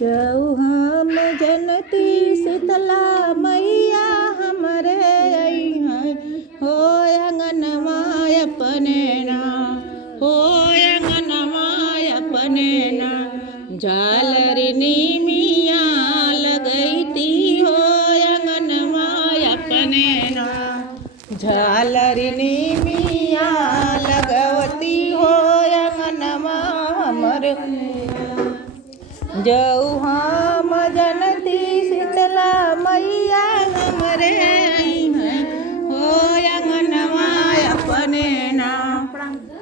जाऊ हम जनती शीतला मैया हमरे आई हैं हो अंगनमा अपने ना हो अंगनमा अपने ना झालरनी मिया लगैती हो अंगनमा अपने ना झालरनी मिया लगवती हो अंगनमा हमर जाऊ हम जनती शीतला मैया हमरे आई हैं हो अंगनवा अपने ना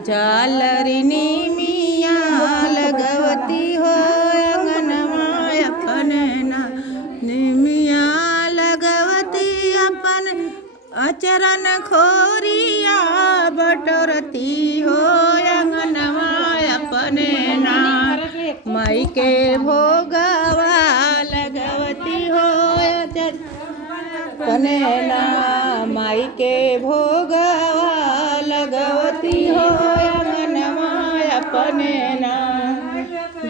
झालरनी मिया लगवती हो अंगनवा अपने ना निमिया लगवती अपन अचरन खोरिया बटोरती हो अंगनवा अपने ना माई के भोगवा लगवती हो अपने ना माई के भोगवा लगवती हो अंगनवा अपने ना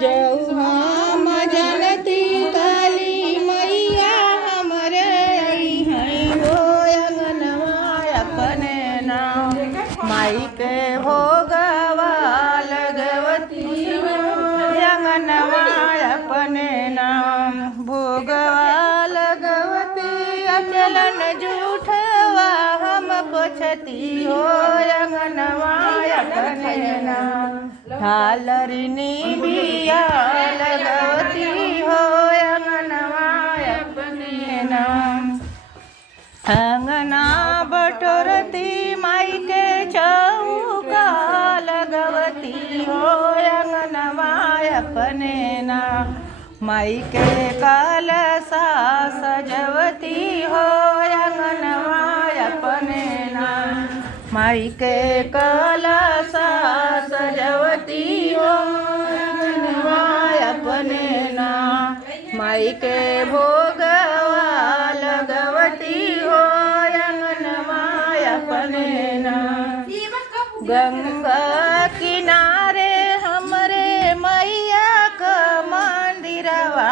जाऊ हम जनती काली मैया हमरे आई हैं हो अंगनवा अपने ना माई के भोगवा लगवती हो अंगनवा अपने नाम भोगवा लगवती अचलन जूठवा हम पोछती हो अंगनवा अपने नाम झालरनी बिया लगवती हो अंगनवा अपने नाम अंगना बटोरती माई के चौका लगवती हो अंगनवा अपने ना माई के कलसा सजवती हो अंगनवा अपने ना माई के कलसा सजवती हो अंगनवा अपने ना माई के भोगवा लगवती हो अंगनवा अपने ना गंगा किनारे हमरे मैया का मंदिरवा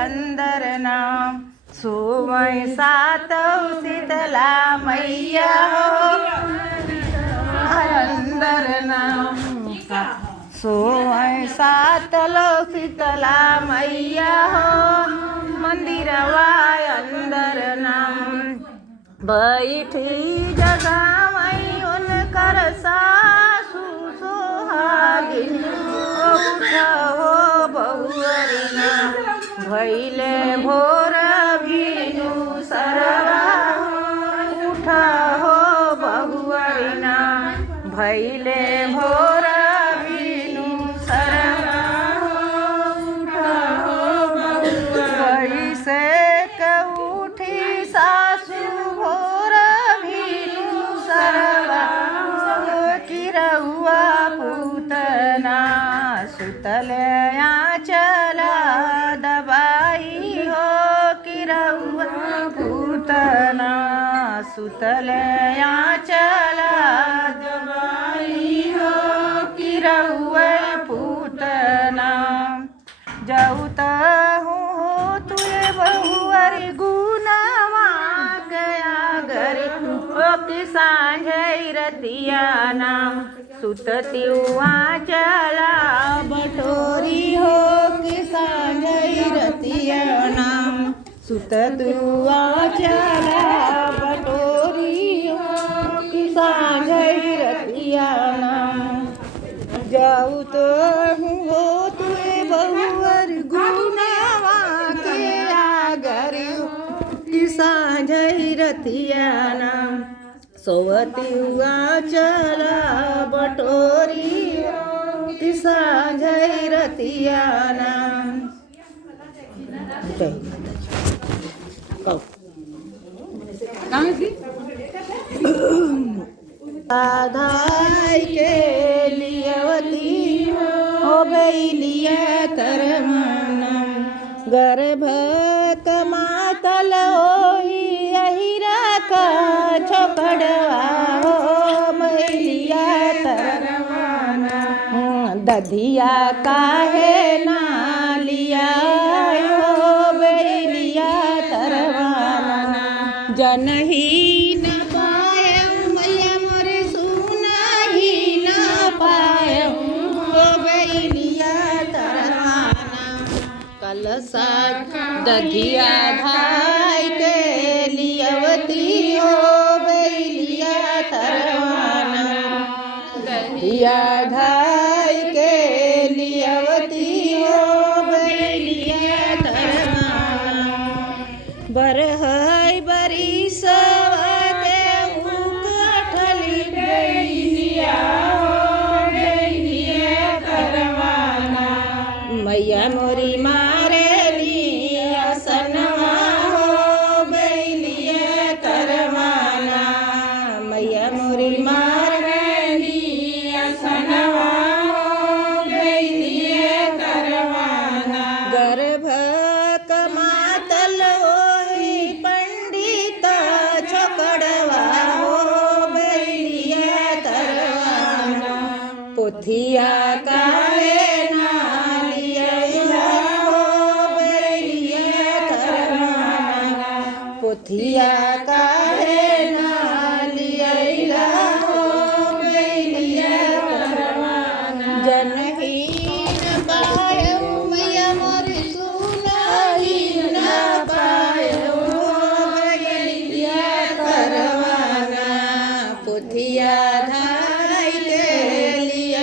अंदर नाम सुमय सात शीतला मैया हो अंदर नाम सुमय सात शीतला मैया हो मंदिरवा अंदर नाम बैठी जगह उनकर सासु सोहागिन उठा हो बहुअरिना भैले भोर भीनु सरवा उठा हो बहुअरिना भैले भोर भीनु सरवा उठा हो बहुअरिना से उठी सासु भोर भीनु सरवा किरहुआ पूतना सुतल चला दबाई हो किरहुआ पूतना सुतल चला दबाई हो किरहुआ पूतना जाऊ हो तुए बहुअर गुनावा गया गरी ओके सांझ रतिया नाम सुतती चला बटोरी हो कि सांझ रतिया नाम सुततुआ चला बटोरी हो कि सांझ रतिया नाम जाऊ तो हो तुए बहुअर गुनावा के आगर कि सांझ रतिया नाम सोवती हुआ चला बटोरी कि सांझ रतिया नाम आधाई के लियवती हो बैलिया करमनम गर्भ कमातल होई अहिरा का छोकड़वा हो दधिया काहे ना लिया हो बैलिया तरवाना जनही न पायऊ मैया मोरे सुना ही न पायऊ हो बैलिया तरवाना कलसा दधिया धाय के लियवती हो बैलिया तरवाना दधिया धाय के लियवती हो बैलिया तरवाना बरहई बरिसवा के उकठली बैलिया हो बैलिया तरवाना मैया मोरी मारे लिया सनवा हो बैलिया तरवाना मैया मोरी मारे लिया सनवा हो बैलिया तरवाना गर्भ कमातल होई पंडित छोकड़वा हो बैलिया तरवाना पोथिया काहे ना लिया हो बैलिया तरवाना पोथिया